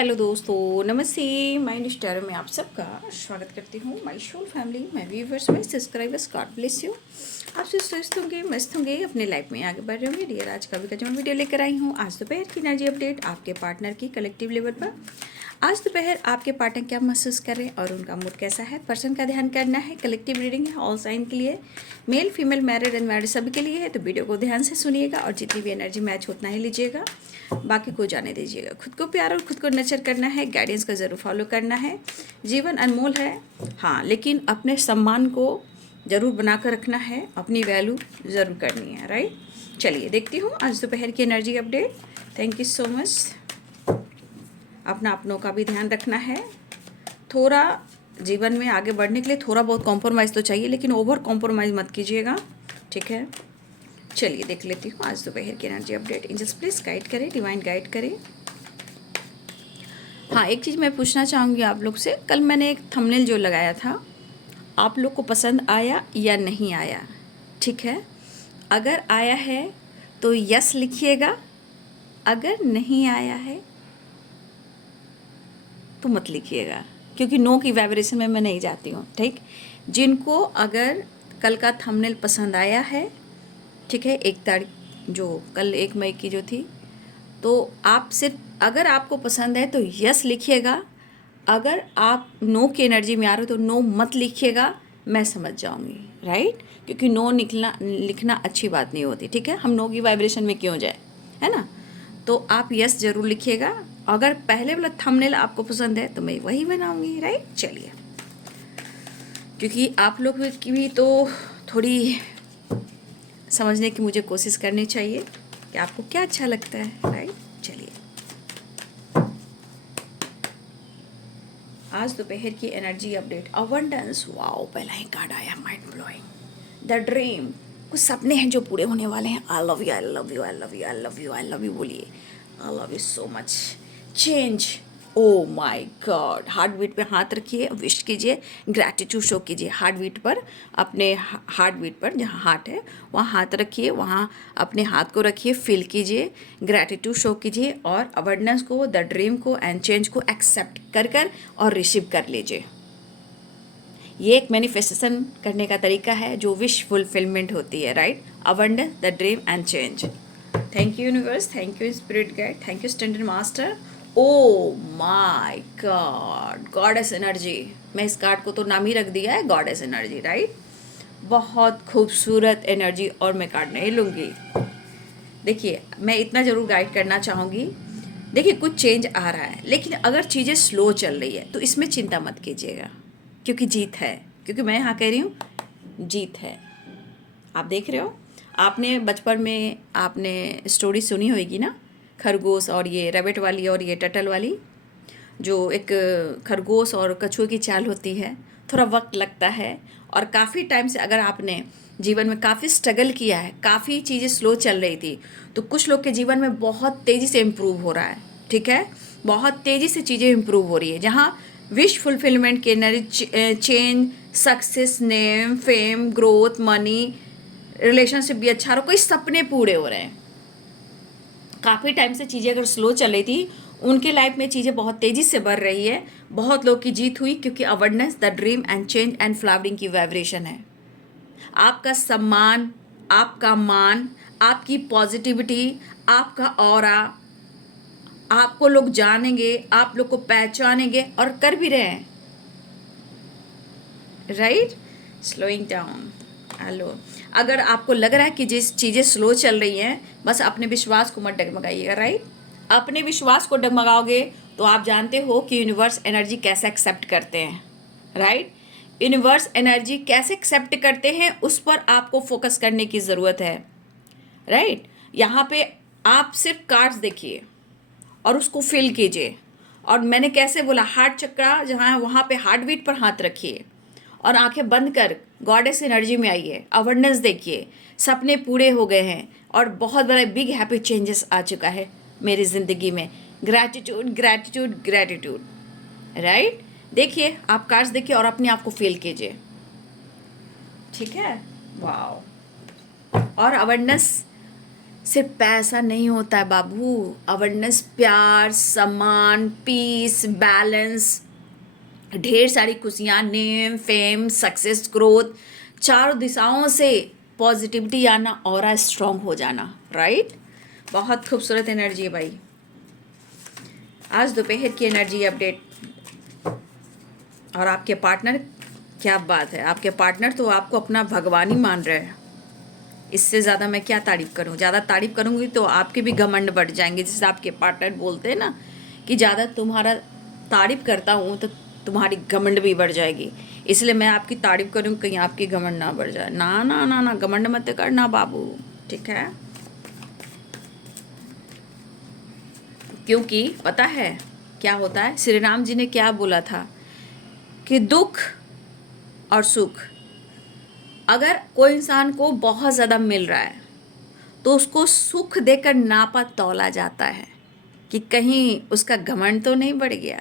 Hello दोस्तों, नमस्ते। Mind star में आप सबका स्वागत करती हूँ। My soul family, my viewers, my subscribers, God bless you. आप सब स्वस्थ होंगे, मस्त होंगे, अपने लाइफ में आगे बढ़ रहे होंगे। डियर, आज का भी जो वीडियो लेकर आई हूँ, आज दोपहर की एनर्जी अपडेट आपके पार्टनर की कलेक्टिव लेवल पर। आज दोपहर आपके पार्टनर क्या महसूस कर रहे हैं और उनका मूड कैसा है, पर्सन का ध्यान करना है। कलेक्टिव रीडिंग है, ऑल साइन के लिए, male female married and married सभी के लिए है। तो वीडियो को ध्यान से सुनिएगा और जितनी भी एनर्जी मैच उतना ही लीजिएगा, बाकी को जाने दीजिएगा। खुद को प्यार और खुद को नर्चर करना है, गाइडेंस का ज़रूर फॉलो करना है। जीवन अनमोल है, हाँ, लेकिन अपने सम्मान को ज़रूर बनाकर रखना है, अपनी वैल्यू ज़रूर करनी है। राइट, चलिए देखती हूँ आज दोपहर की energy update. Thank you so much. अपनों का भी ध्यान रखना है। थोड़ा जीवन में आगे बढ़ने के लिए थोड़ा बहुत कॉम्प्रोमाइज़ तो चाहिए, लेकिन ओवर कॉम्प्रोमाइज़ मत कीजिएगा, ठीक है। चलिए देख लेती हूँ आज दोपहर की energy update. Angels please guide करें, डिवाइन गाइड करें। हाँ, एक चीज़ मैं पूछना चाहूँगी आप लोग से। कल मैंने एक थंबनेल जो लगाया था, आप लोग को पसंद आया या नहीं आया? ठीक है, अगर आया है तो यस लिखिएगा, अगर नहीं आया है तो मत लिखिएगा, क्योंकि नो की वाइब्रेशन में मैं नहीं जाती हूँ। ठीक, जिनको अगर कल का थंबनेल पसंद आया है, ठीक है, 1 तारीख जो कल 1 मई की जो थी, तो आप सिर्फ अगर आपको पसंद है तो यस लिखिएगा। अगर आप नो की एनर्जी में आ रहे हो तो नो मत लिखिएगा, मैं समझ जाऊंगी। राइट, क्योंकि नो लिखना अच्छी बात नहीं होती। ठीक है, हम नो की वाइब्रेशन में क्यों जाए, है ना। तो आप यस ज़रूर लिखिएगा। अगर पहले वाला थंबनेल आपको पसंद है तो मैं वही बनाऊंगी। राइट, चलिए, क्योंकि आप लोग की भी तो थोड़ी समझने की मुझे कोशिश करनी चाहिए कि आपको क्या अच्छा लगता है। राइट, चलिए आज दोपहर की एनर्जी अपडेट। अबंडेंस, वाओ, पहला ही कार्ड आया, माइंड ब्लोइंग। द ड्रीम, कुछ सपने हैं जो पूरे होने वाले हैं। I love you, I love you, I love you, I love you, I love you बोलिए। I love you so much. Change, oh my god. Heartbeat पे हाथ रखिए, विश कीजिए, ग्रैटिट्यूड शो कीजिए। हार्ट बीट पर, अपने heart beat पर जहाँ हार्ट है वहाँ हाथ रखिए, वहाँ अपने हाथ को रखिए, फील कीजिए, ग्रैटिट्यूड शो कीजिए और अबंडेंस को, द ड्रीम को एंड चेंज को एक्सेप्ट कर और रिसीव कर लीजिए। ये एक मैनिफेस्टेशन करने का तरीका है जो विश फुलफिलमेंट होती है। Right, abundance, the dream and change. Thank you universe, thank you spirit guide, thank you standard master. O my God, goddess energy. मैं इस कार्ड को तो नाम ही रख दिया है गॉडेस एनर्जी। राइट, बहुत खूबसूरत एनर्जी, और मैं कार्ड नहीं लूँगी। देखिए, मैं इतना ज़रूर गाइड करना चाहूँगी। देखिए, कुछ चेंज आ रहा है, लेकिन अगर चीज़ें स्लो चल रही है तो इसमें चिंता मत कीजिएगा, क्योंकि जीत है। क्योंकि मैं यहाँ कह रही हूँ जीत है। आप देख रहे हो, आपने बचपन में आपने स्टोरी सुनी होगी ना, खरगोश और ये रैबिट वाली और ये टर्टल वाली। जो एक खरगोश और कछुए की चाल होती है, थोड़ा वक्त लगता है, और काफ़ी टाइम से अगर आपने जीवन में काफ़ी स्ट्रगल किया है, काफ़ी चीज़ें स्लो चल रही थी, तो कुछ लोग के जीवन में बहुत तेज़ी से इम्प्रूव हो रहा है। ठीक है, बहुत तेज़ी से चीज़ें इम्प्रूव हो रही है। जहाँ विश फुलफिलमेंट के energy, change, success, name, fame, growth, money, relationship भी अच्छा रहा, कोई सपने पूरे हो रहे हैं। काफ़ी टाइम से चीज़ें अगर स्लो चल रही थी, उनके लाइफ में चीज़ें बहुत तेज़ी से बढ़ रही है। बहुत लोग की जीत हुई, क्योंकि awareness, the dream and change and flowering की वाइब्रेशन है। आपका सम्मान, आपका मान, आपकी पॉजिटिविटी, आपका ऑरा, आपको लोग जानेंगे, आप लोग को पहचानेंगे, और कर भी रहे हैं। Right, slowing down. हेलो, अगर आपको लग रहा है कि जिस चीज़ें स्लो चल रही हैं, बस अपने विश्वास को मत डगमगाइएगा। राइट, अपने विश्वास को डगमगाओगे तो आप जानते हो कि यूनिवर्स एनर्जी कैसे एक्सेप्ट करते हैं। राइट, यूनिवर्स एनर्जी कैसे एक्सेप्ट करते हैं, उस पर आपको फोकस करने की ज़रूरत है। राइट, यहाँ पे आप सिर्फ कार्ड्स देखिए और उसको फिल कीजिए। और मैंने कैसे बोला, हार्ट चक्रा जहाँ है वहाँ पे हार्ट बीट पर हाथ रखिए और आंखें बंद कर गॉडेस एनर्जी में आइए। अवेयरनेस देखिए, सपने पूरे हो गए हैं और बहुत बड़ा बिग हैप्पी चेंजेस आ चुका है मेरी ज़िंदगी में। Gratitude, gratitude, gratitude. राइट, देखिए, आप कार्ड्स देखिए और अपने आप को फील कीजिए। ठीक है, वाओ। और अवेयरनेस सिर्फ पैसा नहीं होता है बाबू, अवेयरनेस, प्यार, सम्मान, पीस, बैलेंस, ढेर सारी खुशियाँ, नेम, फेम, सक्सेस, ग्रोथ, चारों दिशाओं से पॉजिटिविटी आना, ऑरा स्ट्रांग हो जाना, राइट। बहुत खूबसूरत एनर्जी है भाई। आज दोपहर की एनर्जी अपडेट। और आपके पार्टनर, क्या बात है, आपके पार्टनर तो आपको अपना भगवान ही मान रहे हैं। इससे ज़्यादा मैं क्या तारीफ़ करूं? ज़्यादा तारीफ़ करूंगी तो आपके भी घमंड बढ़ जाएंगे। जैसे आपके पार्टनर बोलते हैं ना कि ज़्यादा तुम्हारा तारीफ़ करता हूँ तो तुम्हारी घमंड भी बढ़ जाएगी। इसलिए मैं आपकी तारीफ़ करूँ, कहीं आपकी घमंड ना बढ़ जाए। ना ना ना ना, घमंड मत करना बाबू, ठीक है। क्योंकि पता है क्या होता है, श्री राम जी ने क्या बोला था कि दुख और सुख, अगर कोई इंसान को बहुत ज़्यादा मिल रहा है तो उसको सुख देकर नापा तौला जाता है कि कहीं उसका घमंड तो नहीं बढ़ गया।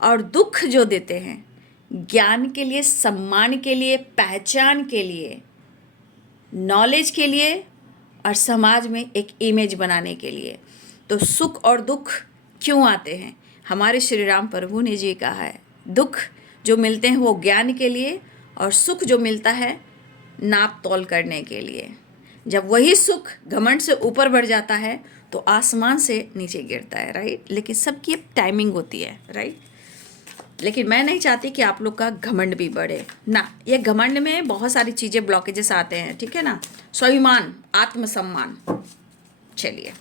और दुख जो देते हैं ज्ञान के लिए, सम्मान के लिए, पहचान के लिए, नॉलेज के लिए और समाज में एक इमेज बनाने के लिए। तो सुख और दुख क्यों आते हैं? हमारे श्री राम प्रभु ने जी कहा है, दुख जो मिलते हैं वो ज्ञान के लिए और सुख जो मिलता है नाप तौल करने के लिए। जब वही सुख घमंड से ऊपर बढ़ जाता है तो आसमान से नीचे गिरता है, राइट। लेकिन सबकी एक टाइमिंग होती है, राइट। लेकिन मैं नहीं चाहती कि आप लोग का घमंड भी बढ़े ना। ये घमंड में बहुत सारी चीज़ें, ब्लॉकेजेस आते हैं, ठीक है ना। स्वाभिमान, आत्मसम्मान। चलिए,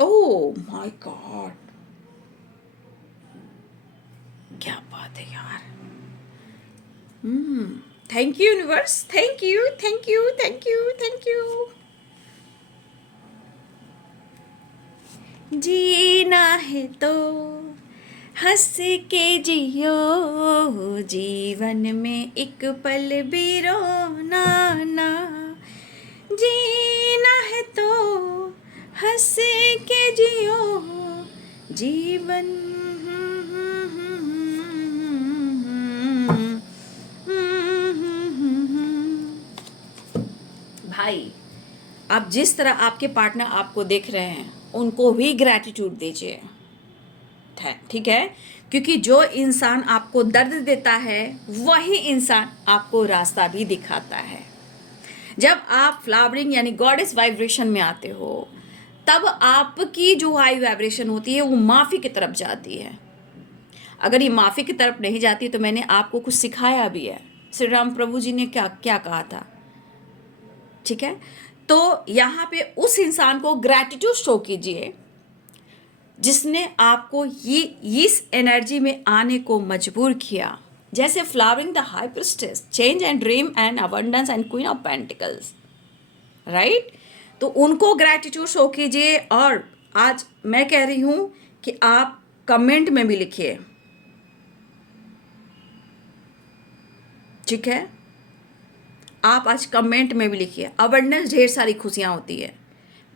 ओह माय गॉड, क्या बात है यार। Thank you universe, thank you, thank you, thank you, thank you. जीना है तो हंस के जियो, जीवन में एक पल भी रोना ना। जीना है तो हंस के जियो, जीवन। भाई, आप जिस तरह आपके पार्टनर आपको देख रहे हैं उनको भी ग्रैटिट्यूड दीजिए, ठीक है। क्योंकि जो इंसान आपको दर्द देता है वही इंसान आपको रास्ता भी दिखाता है। जब आप फ्लावरिंग यानी गॉडेस वाइब्रेशन में आते हो तब आपकी जो हाई वाइब्रेशन होती है वो माफ़ी की तरफ जाती है। अगर ये माफ़ी की तरफ नहीं जाती तो मैंने आपको कुछ सिखाया भी है। श्री राम प्रभु जी ने क्या क्या कहा था, ठीक है। तो यहाँ पे उस इंसान को ग्रैटिट्यूड शो कीजिए जिसने आपको ये इस एनर्जी में आने को मजबूर किया। जैसे flowering the high priestess, change and dream and abundance and queen of pentacles, right. तो उनको ग्रैटिट्यूड शो कीजिए। और आज मैं कह रही हूँ कि आप कमेंट में भी लिखिए, ठीक है। आप आज कमेंट में भी लिखिए। अबंडेंस, ढेर सारी खुशियाँ होती है,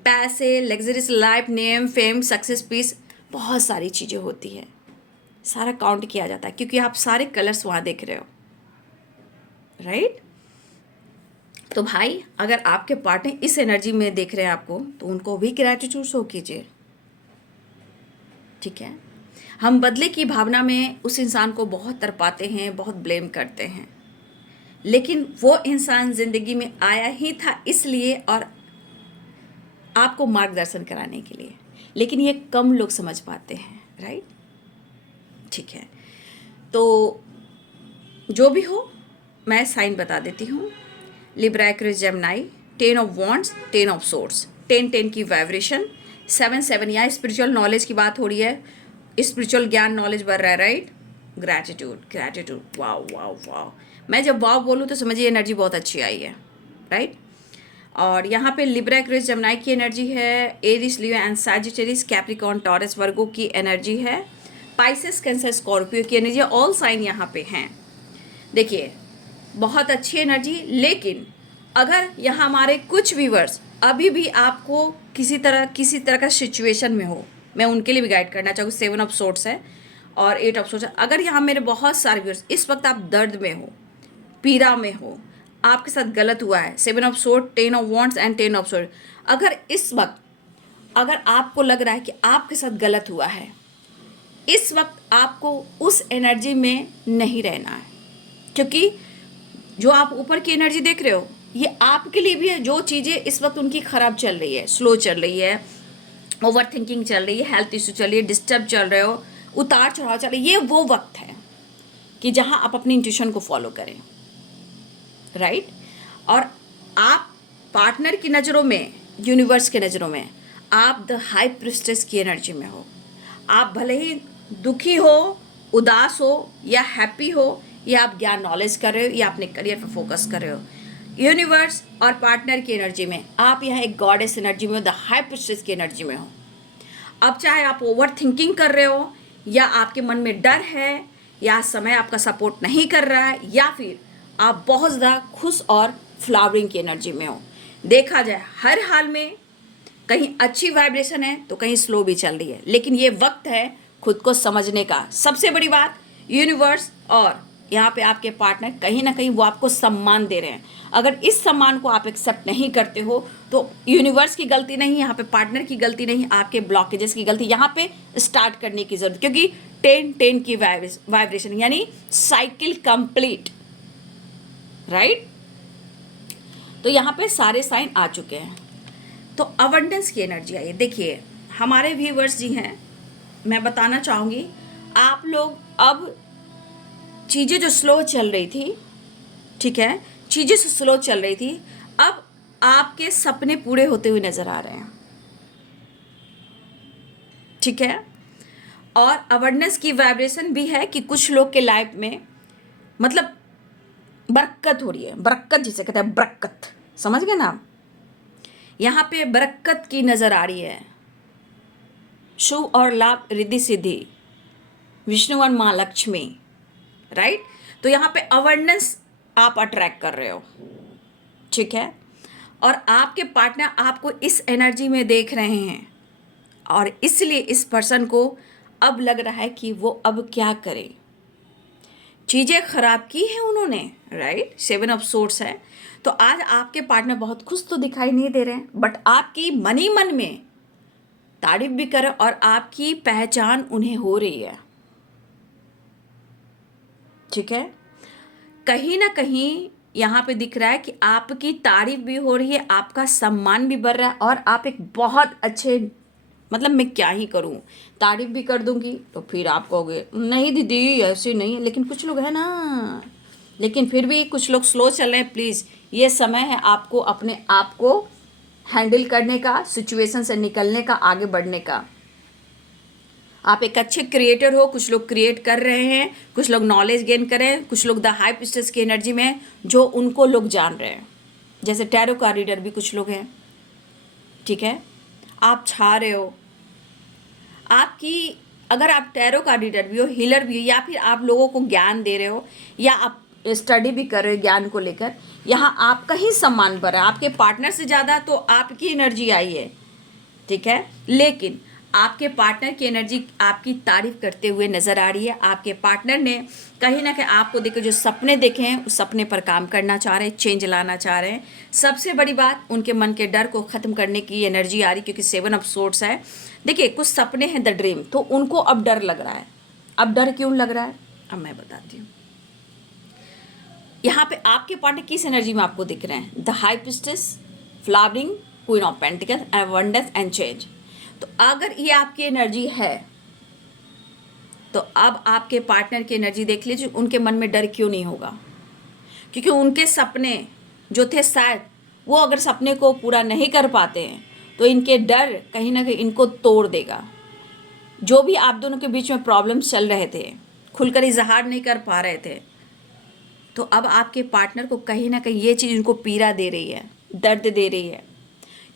पैसे, luxurious life, name, fame, success, peace, बहुत सारी चीज़ें होती है। सारा काउंट किया जाता है क्योंकि आप सारे कलर्स वहाँ देख रहे हो, राइट। तो भाई, अगर आपके पार्टनर इस एनर्जी में देख रहे हैं आपको तो उनको भी ग्रैटिट्यूड शो कीजिए, ठीक है। हम बदले की भावना में उस इंसान को बहुत तड़पाते हैं, बहुत ब्लेम करते हैं, लेकिन वो इंसान ज़िंदगी में आया ही था इसलिए और आपको मार्गदर्शन कराने के लिए। लेकिन ये कम लोग समझ पाते हैं, राइट, ठीक है। तो जो भी हो, मैं साइन बता देती हूँ। Libra, Aquarius, Gemini, 10 of wands, 10 of swords, 10 की वाइब्रेशन, 7 यहाँ स्पिरिचुअल नॉलेज की बात हो रही है। स्पिरिचुअल ज्ञान, नॉलेज बढ़ रहा है, right. Gratitude, gratitude, wow wow wow. मैं जब वाओ बोलूँ तो समझिए एनर्जी बहुत अच्छी आई है, राइट। और यहाँ पे लिब्रा, एक्वेरियस, जेमिनी की एनर्जी है, Aries, Leo and Sagittarius, Capricorn, Taurus, Virgo की एनर्जी है, पाइसेस, कैंसर, स्कॉर्पियो की एनर्जी, ऑल साइन यहाँ पे हैं। देखिए, बहुत अच्छी एनर्जी। लेकिन अगर यहाँ हमारे कुछ व्यूअर्स अभी भी आपको किसी तरह का सिचुएशन में हो, मैं उनके लिए भी गाइड करना चाहूँगी। 7 ऑफ सोर्ट्स है और 8 ऑफ सोर्ट्स है। अगर यहाँ मेरे बहुत सारे व्यूअर्स इस वक्त आप दर्द में हो, पीड़ा में हो, आपके साथ गलत हुआ है, 7 of sort, 10 of wands and 10 of sort, अगर इस वक्त अगर आपको लग रहा है कि आपके साथ गलत हुआ है, इस वक्त आपको उस एनर्जी में नहीं रहना है, क्योंकि जो आप ऊपर की एनर्जी देख रहे हो ये आपके लिए भी है। जो चीज़ें इस वक्त उनकी ख़राब चल रही है, स्लो चल रही है, ओवर थिंकिंग चल रही है, हेल्थ इशू चल रही है, डिस्टर्ब चल रहे हो, उतार चढ़ाव चल रही है, ये वो वक्त है कि जहाँ आप अपनी इंट्यूशन को फॉलो करें, राइट। और आप पार्टनर की नज़रों में, यूनिवर्स के नज़रों में आप द हाई प्रिस्टेस की एनर्जी में हो। आप भले ही दुखी हो, उदास हो या हैप्पी हो, या आप ज्ञान नॉलेज कर रहे हो या अपने करियर पर फोकस कर रहे हो, यूनिवर्स और पार्टनर की एनर्जी में आप यहाँ एक गॉडेस एनर्जी में हो, द हाई प्रिस्टेस की एनर्जी में हो। अब चाहे आप ओवर थिंकिंग कर रहे हो, या आपके मन में डर है, या समय आपका सपोर्ट नहीं कर रहा है, या फिर आप बहुत ज़्यादा खुश और फ्लावरिंग की एनर्जी में हो। देखा जाए हर हाल में कहीं अच्छी वाइब्रेशन है तो कहीं स्लो भी चल रही है, लेकिन ये वक्त है खुद को समझने का। सबसे बड़ी बात, यूनिवर्स और यहाँ पे आपके पार्टनर कहीं ना कहीं वो आपको सम्मान दे रहे हैं। अगर इस सम्मान को आप एक्सेप्ट नहीं करते हो तो यूनिवर्स की गलती नहीं, यहाँ पे पार्टनर की गलती नहीं, आपके ब्लॉकेजेस की गलती। यहाँ पे स्टार्ट करने की जरूरत, क्योंकि 10-10 की वाइब्रेशन यानी साइकिल कंप्लीट, राइट। तो यहाँ पे सारे साइन आ चुके हैं। तो अबंडेंस की एनर्जी आई। देखिए हमारे व्यूवर्स जी हैं, मैं बताना चाहूँगी आप लोग, अब चीज़ें जो स्लो चल रही थी, ठीक है, चीज़ें जो स्लो चल रही थी, अब आपके सपने पूरे होते हुए नज़र आ रहे हैं, ठीक है। और अवेयरनेस की वाइब्रेशन भी है कि कुछ लोग के लाइफ में मतलब बरकत हो रही है, बरकत जिसे कहते हैं, बरकत, समझ गए ना। यहाँ पे बरकत की नज़र आ रही है, शुभ और लाभ, रिद्धि सिद्धि, विष्णु और माँ लक्ष्मी, राइट। तो यहाँ पे अवेयरनेस आप अट्रैक्ट कर रहे हो, ठीक है। और आपके पार्टनर आपको इस एनर्जी में देख रहे हैं, और इसलिए इस पर्सन को अब लग रहा है कि वो अब क्या करे। चीज़ें खराब की हैं उन्होंने, राइट। 7 ऑफ सोर्ट्स है। तो आज आपके पार्टनर बहुत खुश तो दिखाई नहीं दे रहे हैं, बट आपकी मन ही मन में तारीफ भी कर, और आपकी पहचान उन्हें हो रही है, ठीक है। कहीं ना कहीं यहाँ पे दिख रहा है कि आपकी तारीफ भी हो रही है, आपका सम्मान भी बढ़ रहा है, और आप एक बहुत अच्छे, मतलब मैं क्या ही करूँ, तारीफ भी कर दूंगी तो फिर आप कहोगे नहीं दीदी ऐसे नहीं है। लेकिन कुछ लोग हैं ना, लेकिन फिर भी कुछ लोग स्लो चल रहे हैं। प्लीज़ ये समय है आपको अपने आप को हैंडल करने का, सिचुएशन से निकलने का, आगे बढ़ने का। आप एक अच्छे क्रिएटर हो, कुछ लोग क्रिएट कर रहे हैं, कुछ लोग नॉलेज गेन कर रहे हैं, कुछ लोग द हाई प्रिस्टेस की एनर्जी में हैं, जो उनको लोग जान रहे हैं, जैसे टैरो का रीडर भी कुछ लोग हैं, ठीक है। आप छा रहे हो, आपकी, अगर आप टैरो का रीडर भी हो, हीलर भी हो, या फिर आप लोगों को ज्ञान दे रहे हो, या आप स्टडी भी कर रहे हो ज्ञान को लेकर, यहाँ आपका ही सम्मान बढ़ रहा है। आपके पार्टनर से ज़्यादा तो आपकी एनर्जी आई है, ठीक है। लेकिन आपके पार्टनर की एनर्जी आपकी तारीफ करते हुए नज़र आ रही है। आपके पार्टनर ने कहीं ना कहीं आपको देखकर जो सपने देखे हैं उस सपने पर काम करना चाह रहे हैं, चेंज लाना चाह रहे हैं। सबसे बड़ी बात, उनके मन के डर को ख़त्म करने की एनर्जी आ रही, क्योंकि 7 ऑफ सोर्ट्स है। देखिए कुछ सपने हैं द ड्रीम, तो उनको अब डर लग रहा है। अब डर क्यों लग रहा है, अब मैं बताती हूँ। यहाँ पे आपके पार्टनर किस एनर्जी में आपको दिख रहे हैं, the high priestess, flowering, queen of pentacles, abundance and change. तो अगर ये आपकी एनर्जी है तो अब आपके पार्टनर की एनर्जी देख लीजिए, उनके मन में डर क्यों नहीं होगा, क्योंकि उनके सपने जो थे, शायद वो अगर सपने को पूरा नहीं कर पाते हैं तो इनके डर कहीं ना कहीं इनको तोड़ देगा। जो भी आप दोनों के बीच में प्रॉब्लम्स चल रहे थे, खुलकर इजहार नहीं कर पा रहे थे, तो अब आपके पार्टनर को कहीं ना कहीं ये चीज़ उनको पीड़ा दे रही है, दर्द दे रही है,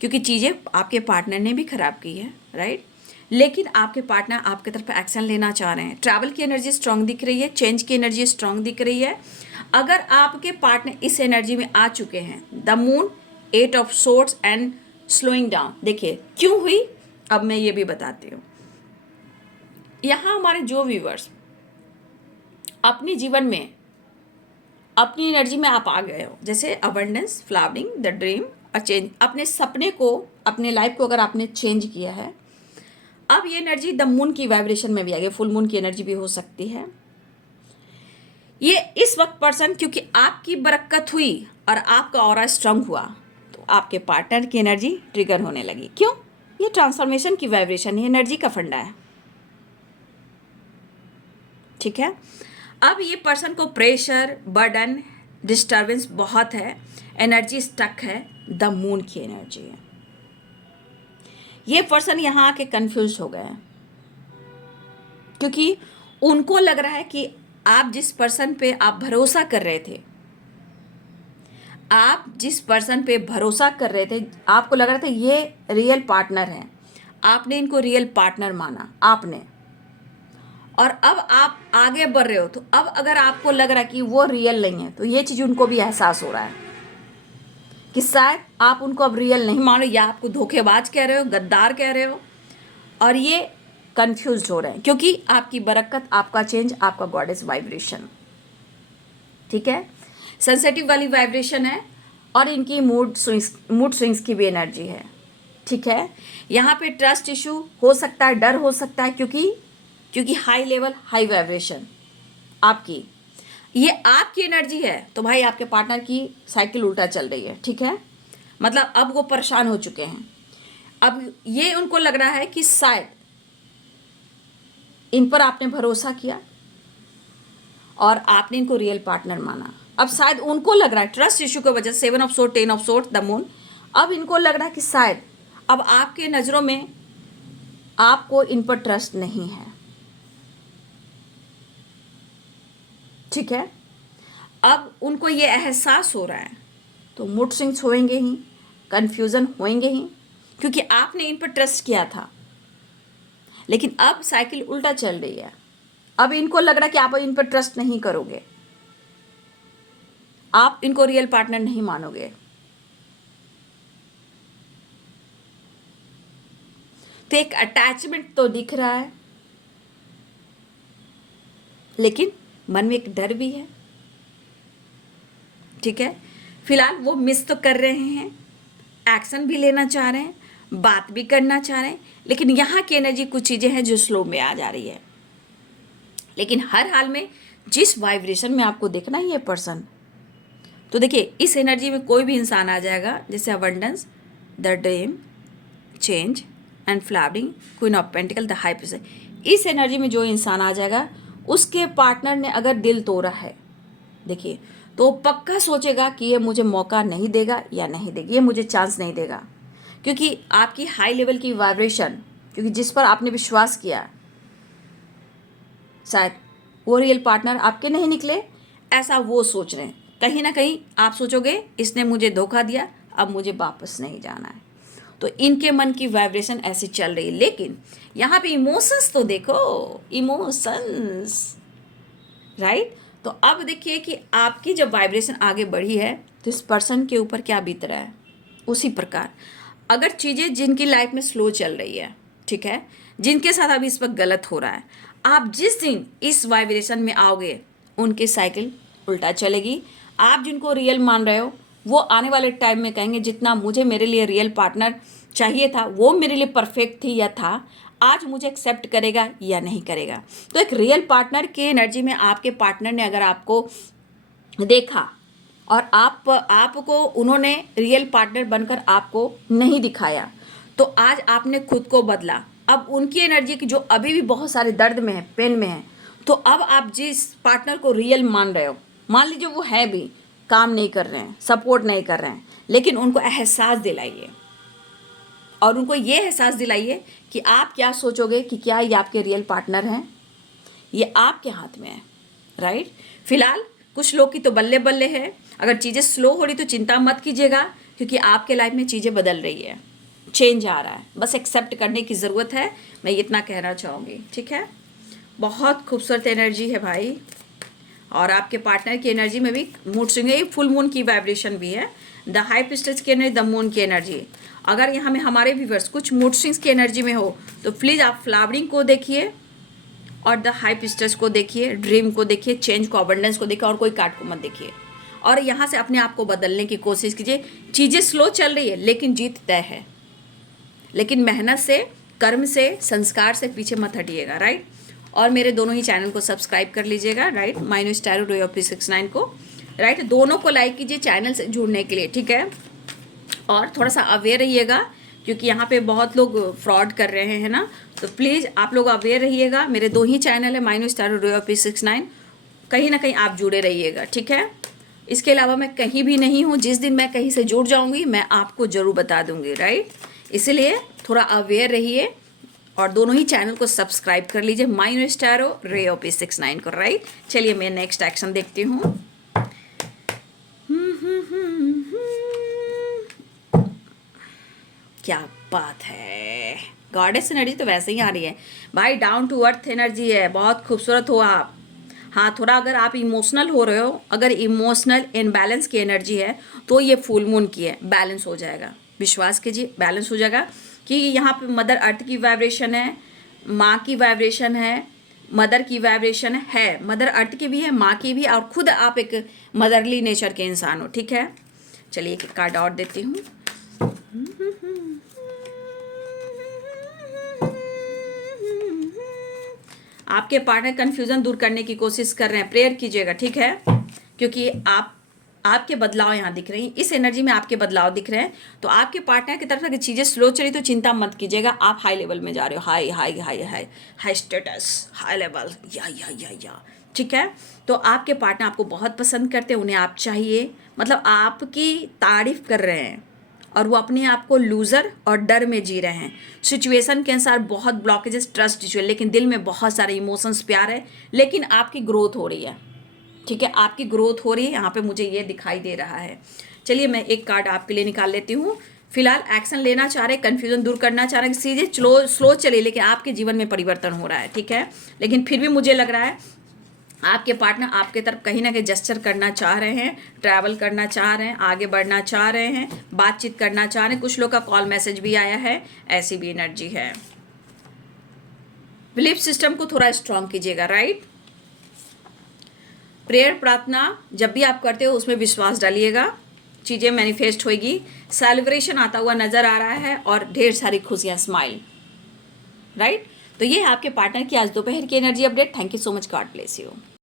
क्योंकि चीज़ें आपके पार्टनर ने भी ख़राब की है, राइट। लेकिन आपके पार्टनर आपके तरफ एक्शन लेना चाह रहे हैं। ट्रैवल की एनर्जी स्ट्रांग दिख रही है, चेंज की एनर्जी स्ट्रांग दिख रही है। अगर आपके पार्टनर इस एनर्जी में आ चुके हैं, the moon, 8 of sorts and slowing down, देखिए क्यों हुई, अब मैं ये भी बताती हूँ। यहाँ हमारे जो व्यूवर्स अपने जीवन में अपनी एनर्जी में आप आ गए हो, जैसे abundance, flowering, the dream, a change, अपने सपने को, अपने लाइफ को अगर आपने चेंज किया है, अब ये एनर्जी द मून की वाइब्रेशन में भी आ गई, फुल मून की एनर्जी भी हो सकती है। ये इस वक्त पर्सन, क्योंकि आपकी बरकत हुई और आपका ऑरा स्ट्रांग हुआ, तो आपके पार्टनर की एनर्जी ट्रिगर होने लगी। क्यों? ये ट्रांसफॉर्मेशन की वाइब्रेशन है, एनर्जी का फंडा है। ठीक है। अब ये पर्सन को प्रेशर, बर्डन, डिस्टर्बेंस बहुत है, एनर्जी स्टक है, द मून की एनर्जी है। ये पर्सन यहाँ आके कंफ्यूज हो गए हैं, क्योंकि उनको लग रहा है कि आप जिस पर्सन पे आप भरोसा कर रहे थे, आप जिस पर्सन पे भरोसा कर रहे थे, आपको लग रहा था ये रियल पार्टनर है, आपने इनको रियल पार्टनर माना आपने, और अब आप आगे बढ़ रहे हो, तो अब अगर आपको लग रहा है कि वो रियल नहीं है, तो ये चीज़ उनको भी एहसास हो रहा है कि शायद आप उनको अब रियल नहीं मान रहे, या आपको धोखेबाज कह रहे हो, गद्दार कह रहे हो, और ये कंफ्यूज हो रहे हैं, क्योंकि आपकी बरकत, आपका चेंज, आपका गॉडेस वाइब्रेशन, ठीक है, सेंसिटिव वाली वाइब्रेशन है, और इनकी मूड स्विंग्स की भी एनर्जी है। ठीक है। यहाँ पे ट्रस्ट इशू हो सकता है, डर हो सकता है, क्योंकि हाई लेवल, हाई वाइब्रेशन आपकी, ये आपकी एनर्जी है, तो भाई आपके पार्टनर की साइकिल उल्टा चल रही है। ठीक है। मतलब अब वो परेशान हो चुके हैं, अब ये उनको लग रहा है कि शायद इन पर आपने भरोसा किया और आपने इनको रियल पार्टनर माना। अब शायद उनको लग रहा है ट्रस्ट इशू की वजह से, 7 of sword, 10 of sword, the moon, अब इनको लग रहा है कि शायद अब आपके नज़रों में आपको इन पर ट्रस्ट नहीं है। ठीक है। अब उनको ये एहसास हो रहा है, तो मूड स्विंग्स होएंगे ही, कन्फ्यूज़न होएंगे ही, क्योंकि आपने इन पर ट्रस्ट किया था, लेकिन अब साइकिल उल्टा चल रही है। अब इनको लग रहा है कि आप इन पर ट्रस्ट नहीं करोगे, आप इनको रियल पार्टनर नहीं मानोगे। तो एक अटैचमेंट तो दिख रहा है, लेकिन मन में एक डर भी है। ठीक है। फिलहाल वो मिस तो कर रहे हैं, एक्शन भी लेना चाह रहे हैं, बात भी करना चाह रहे हैं, लेकिन यहाँ की एनर्जी कुछ चीज़ें हैं जो स्लो में आ जा रही है। लेकिन हर हाल में जिस वाइब्रेशन में आपको देखना है ये पर्सन, तो देखिए इस एनर्जी में कोई भी इंसान आ जाएगा, जैसे abundance, the dream, change and flowering, queen of pentacle, the high princess, इस एनर्जी में जो इंसान आ जाएगा, उसके पार्टनर ने अगर दिल तोड़ा है, देखिए, तो पक्का सोचेगा कि ये मुझे मौका नहीं देगा या नहीं देगी, ये मुझे चांस नहीं देगा, क्योंकि आपकी हाई लेवल की वाइब्रेशन, क्योंकि जिस पर आपने विश्वास किया, शायद वो रियल पार्टनर आपके नहीं निकले, ऐसा वो सोच रहे हैं। कहीं ना कहीं आप सोचोगे इसने मुझे धोखा दिया, अब मुझे वापस नहीं जाना है, तो इनके मन की वाइब्रेशन ऐसी चल रही है। लेकिन यहाँ पे इमोशंस तो देखो, इमोशंस, राइट। तो अब देखिए कि आपकी जब वाइब्रेशन आगे बढ़ी है, तो इस पर्सन के ऊपर क्या बीत रहा है। उसी प्रकार अगर चीज़ें जिनकी लाइफ में स्लो चल रही है, ठीक है, जिनके साथ अभी इस वक्त गलत हो रहा है, आप जिस दिन इस वाइब्रेशन में आओगे, उनकी साइकिल उल्टा चलेगी। आप जिनको रियल मान रहे हो, वो आने वाले टाइम में कहेंगे जितना मुझे मेरे लिए रियल पार्टनर चाहिए था, वो मेरे लिए परफेक्ट थी या था, आज मुझे एक्सेप्ट करेगा या नहीं करेगा। तो एक रियल पार्टनर की एनर्जी में आपके पार्टनर ने अगर आपको देखा और आपको उन्होंने रियल पार्टनर बनकर आपको नहीं दिखाया, तो आज आपने खुद को बदला। अब उनकी एनर्जी की जो अभी भी बहुत सारे दर्द में है, पेन में है, तो अब आप जिस पार्टनर को रियल मान रहे हो, मान लीजिए वो है भी, काम नहीं कर रहे हैं, सपोर्ट नहीं कर रहे हैं, लेकिन उनको एहसास दिलाइए, और उनको ये एहसास दिलाइए कि आप क्या सोचोगे, कि क्या ये आपके रियल पार्टनर हैं, ये आपके हाथ में है, राइट। फिलहाल कुछ लोग की तो बल्ले बल्ले है, अगर चीज़ें स्लो हो रही तो चिंता मत कीजिएगा, क्योंकि आपके लाइफ में चीज़ें बदल रही है, चेंज आ रहा है, बस एक्सेप्ट करने की ज़रूरत है, मैं इतना कहना चाहूँगी। ठीक है। बहुत खूबसूरत एनर्जी है भाई, और आपके पार्टनर की एनर्जी में भी मूड स्विंग है, फुल मून की वाइब्रेशन भी है, द हाई प्रिस्टेस की एनर्जी, द मून की एनर्जी। अगर यहाँ में हमारे व्यूवर्स कुछ मूड स्विंग्स की एनर्जी में हो, तो प्लीज़ आप फ्लावरिंग को देखिए, और द हाई पिस्टर्स को देखिए, ड्रीम को देखिए, चेंज को, अबंडेंस को देखिए, और कोई कार्ड को मत देखिए। और यहाँ से अपने आप को बदलने की कोशिश कीजिए। चीज़ें स्लो चल रही है लेकिन जीत तय है। लेकिन मेहनत से, कर्म से, संस्कार से पीछे मत हटिएगा, राइट। और मेरे दोनों ही चैनल को सब्सक्राइब कर लीजिएगा, right. Minus tarot ray of 69 को, राइट। दोनों को लाइक कीजिए चैनल से जुड़ने के लिए, ठीक है। और थोड़ा सा अवेयर रहिएगा क्योंकि यहाँ पे बहुत लोग फ्रॉड कर रहे हैं ना, तो प्लीज़ आप लोग अवेयर रहिएगा। मेरे दो ही चैनल है, माइनस टैरो रे ऑफ 69, कहीं ना कहीं आप जुड़े रहिएगा, ठीक है। इसके अलावा मैं कहीं भी नहीं हूँ। जिस दिन मैं कहीं से जुड़ जाऊँगी मैं आपको ज़रूर बता दूँगी, राइट। इसलिए थोड़ा अवेयर रहिए और दोनों ही चैनल को सब्सक्राइब कर लीजिए, माइनस टैरो रे ऑफ 69 को, राइट। चलिए मैं नेक्स्ट एक्शन देखती हूँ। क्या बात है, गॉडेस एनर्जी तो वैसे ही आ रही है भाई, डाउन टू अर्थ एनर्जी है, बहुत खूबसूरत हो आप। हाँ, थोड़ा अगर आप इमोशनल हो रहे हो, अगर इमोशनल इनबैलेंस की एनर्जी है तो ये फुल मून की है, बैलेंस हो जाएगा, विश्वास कीजिए बैलेंस हो जाएगा। कि यहाँ पे मदर अर्थ की वाइब्रेशन है, माँ की वाइब्रेशन है, मदर की वाइब्रेशन है, मदर अर्थ की भी है, माँ की भी, और खुद आप एक मदरली नेचर के इंसान हो, ठीक है। चलिए एक कार्ड और देती हूँ। आपके पार्टनर कंफ्यूजन दूर करने की कोशिश कर रहे हैं, प्रेयर कीजिएगा, ठीक है। क्योंकि आपके बदलाव यहाँ दिख रही हैं, इस एनर्जी में आपके बदलाव दिख रहे हैं। तो आपके पार्टनर की तरफ से अगर चीज़ें स्लो चली तो चिंता मत कीजिएगा, आप हाई लेवल में जा रहे हो, high high high high high status, high level, या ठीक है। तो आपके पार्टनर आपको बहुत पसंद करते हैं, उन्हें आप चाहिए, मतलब आपकी तारीफ कर रहे हैं, और वो अपने आप को लूज़र और डर में जी रहे हैं। सिचुएशन के अनुसार बहुत ब्लॉकेजेस, ट्रस्ट इशू है, लेकिन दिल में बहुत सारे इमोशंस, प्यार है, लेकिन आपकी ग्रोथ हो रही है, ठीक है। आपकी ग्रोथ हो रही है, यहाँ पे मुझे ये दिखाई दे रहा है। चलिए मैं एक कार्ड आपके लिए निकाल लेती हूँ। फिलहाल एक्शन लेना चाह रहे, कन्फ्यूजन दूर करना चाह रहे हैं, चीज़ें स्लो चलिए, लेकिन आपके जीवन में परिवर्तन हो रहा है, ठीक है। लेकिन फिर भी मुझे लग रहा है आपके पार्टनर आपके तरफ कहीं ना कहीं जेस्चर करना चाह रहे हैं, ट्रैवल करना चाह रहे हैं, आगे बढ़ना चाह रहे हैं, बातचीत करना चाह रहे हैं। कुछ लोग का कॉल मैसेज भी आया है, ऐसी भी एनर्जी है। बिलीफ सिस्टम को थोड़ा स्ट्रांग कीजिएगा, राइट। प्रेयर, प्रार्थना जब भी आप करते हो उसमें विश्वास डालिएगा, चीज़ें मैनिफेस्ट होगी। सेलिब्रेशन आता हुआ नजर आ रहा है और ढेर सारी खुशियाँ, स्माइल, राइट। तो ये है आपके पार्टनर की आज दोपहर की energy update. Thank you so much, God bless you.